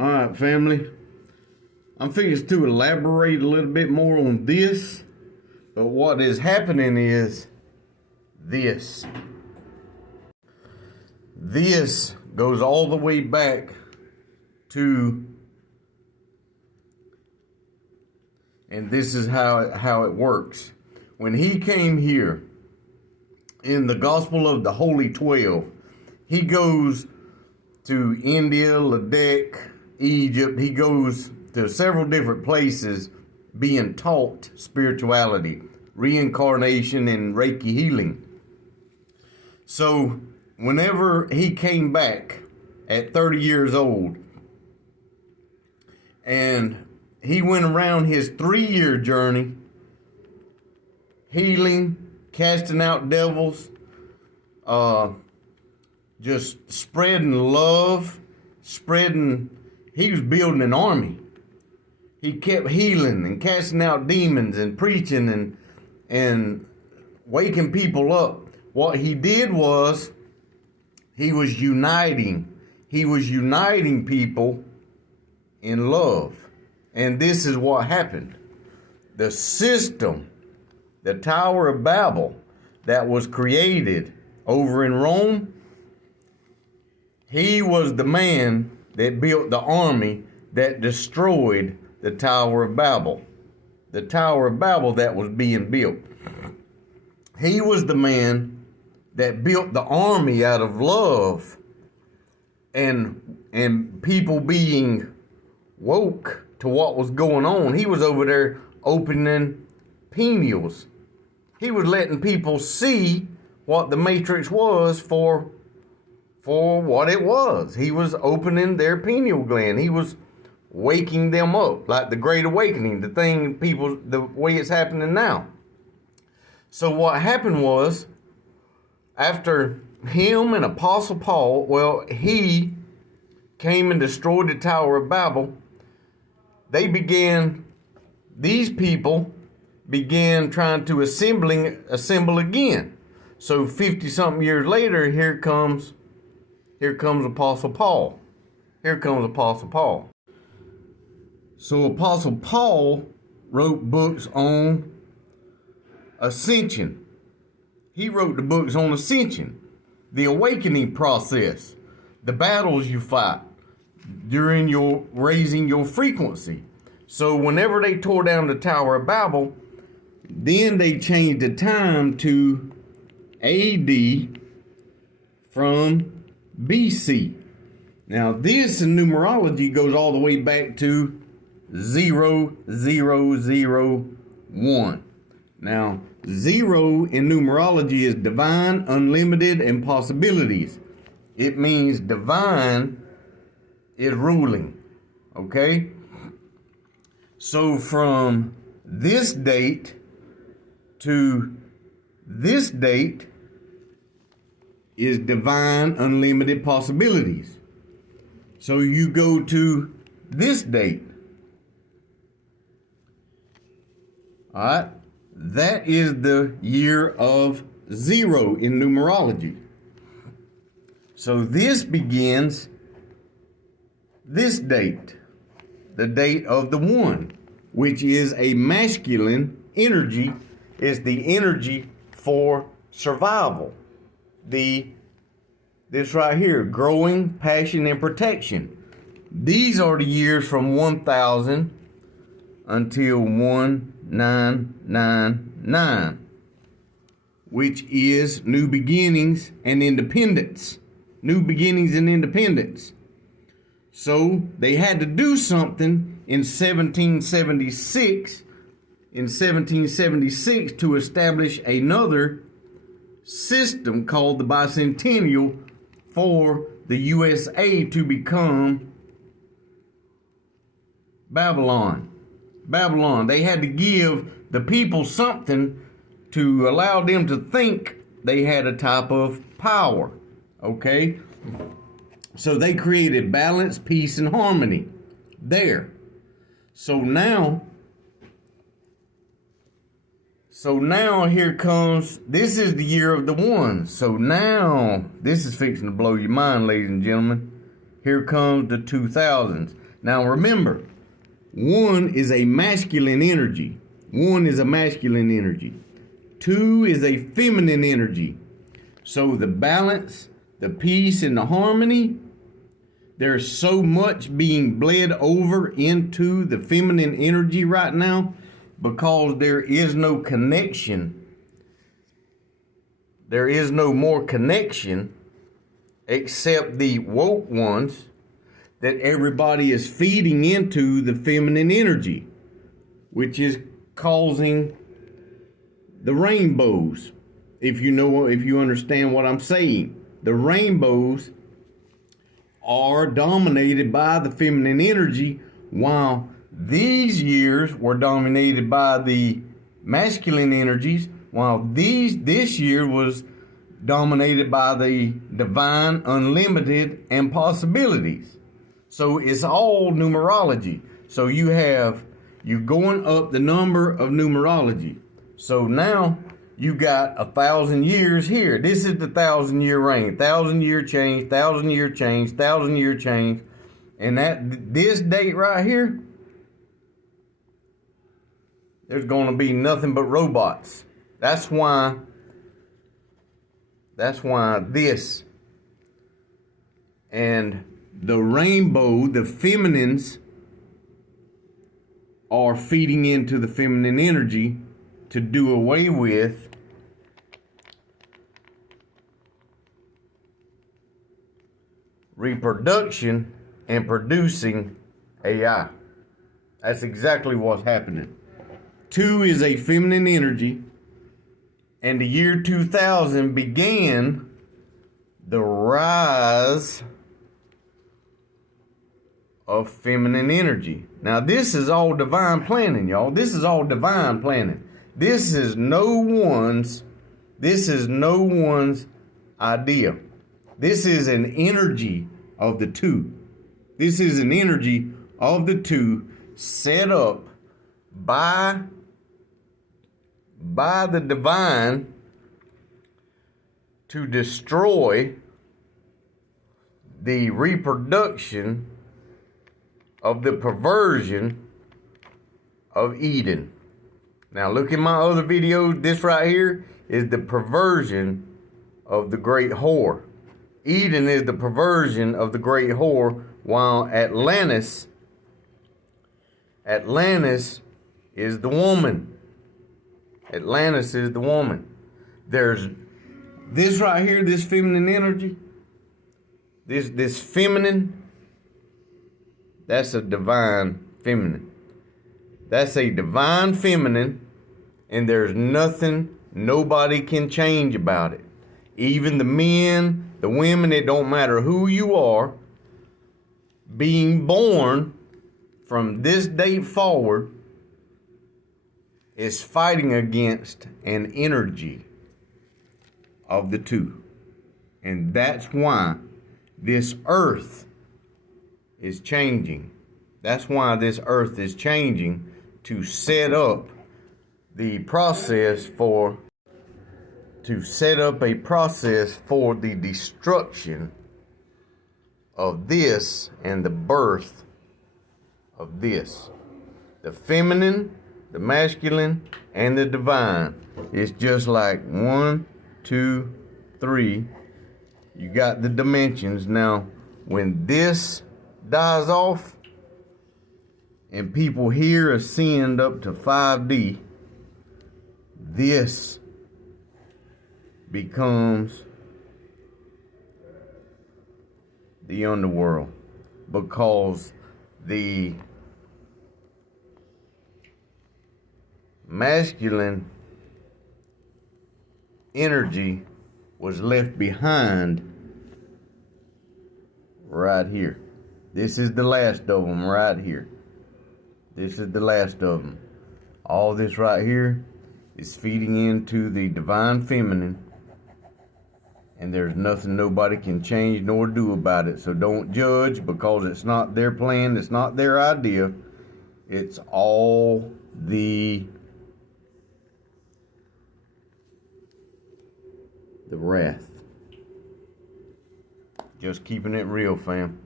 All right, family. I'm fixing to elaborate a little bit more on this, but what is happening is this. This goes all the way back to, and this is how it works. When he came here in the Gospel of the Holy 12, he goes to India, Ladakh, Egypt. He goes to several different places being taught spirituality, reincarnation, and Reiki healing. So whenever he came back at 30 years old, and he went around his 3-year journey, healing, casting out devils, just spreading love, he was building an army. He kept healing and casting out demons and preaching and waking people up. What he did was he was uniting people in love. And this is what happened. The system, the Tower of Babel that was created over in Rome, he was the man that built the army that destroyed the Tower of Babel. The Tower of Babel that was being built. He was the man that built the army out of love and people being woke to what was going on. He was over there opening pineals. He was letting people see what the Matrix was for what it was. He was opening their pineal gland. He was waking them up, like the Great Awakening, the way it's happening now. So what happened was, after him and Apostle Paul, he came and destroyed the Tower of Babel, these people began trying to assemble again. So 50-something years later, here comes Apostle Paul. So Apostle Paul wrote books on ascension. He wrote the books on ascension, the awakening process, the battles you fight during your raising your frequency. So whenever they tore down the Tower of Babel, then they changed the time to AD from BC. Now this in numerology goes all the way back to 0001. Now 0 in numerology is divine, unlimited, and possibilities. It means divine is ruling. Okay? So from this date to this date is divine, unlimited possibilities. So you go to this date. All right? That is the year of 0 in numerology. So this begins this date, the date of the 1, which is a masculine energy. It's the energy for survival. This right here, growing, passion, and protection. These are the years from 1000 until 1999, which is new beginnings and independence. New beginnings and independence. So they had to do something in 1776. In 1776 to establish another system called the bicentennial for the USA to become Babylon. They had to give the people something to allow them to think they had a type of power. Okay? So they created balance, peace, and harmony there. So now here comes, this is the year of the 1. So now, this is fixing to blow your mind, ladies and gentlemen. Here comes the 2000s. Now remember, one is a masculine energy. One is a masculine energy. Two is a feminine energy. So the balance, the peace, and the harmony, there's so much being bled over into the feminine energy right now because there is no connection. There is no more connection except the woke ones that everybody is feeding into the feminine energy, which is causing the rainbows. If you understand what I'm saying, the rainbows are dominated by the feminine energy, while these years were dominated by the masculine energies, while this year was dominated by the divine, unlimited, and possibilities. So it's all numerology. So you're going up the number of numerology. So now you got 1,000 years here. This is the 1,000-year reign. 1,000-year change, 1,000-year change, 1,000-year change. And this date right here, there's going to be nothing but robots. That's why this and the rainbow, the feminines, are feeding into the feminine energy to do away with reproduction and producing AI. That's exactly what's happening. Two is a feminine energy, and the year 2000 began the rise of feminine energy. Now this is all divine planning, y'all. This is all divine planning. This is no one's idea. This is an energy of the two. This is an energy of the two set up by the divine to destroy the reproduction of the perversion of Eden. Now look at my other videos. This right here is the perversion of the great whore. Eden is the perversion of the great whore, while Atlantis is the woman. Atlantis is the woman. There's this right here, this feminine energy. This feminine, that's a divine feminine. That's a divine feminine, and there's nothing nobody can change about it. Even the men, the women, it don't matter who you are, being born from this date forward is fighting against an energy of the two. And that's why this earth is changing. That's why this earth is changing, to set up a process for the destruction of this and the birth of this. The feminine, the masculine, and the divine. It's just like 1, 2, 3. You got the dimensions. Now, when this dies off and people here ascend up to 5D, this becomes the underworld, because the masculine energy was left behind right here. This is the last of them right here. This is the last of them. All this right here is feeding into the divine feminine, and there's nothing nobody can change nor do about it. So don't judge, because it's not their plan, it's not their idea. It's all the wrath. Just keeping it real, fam.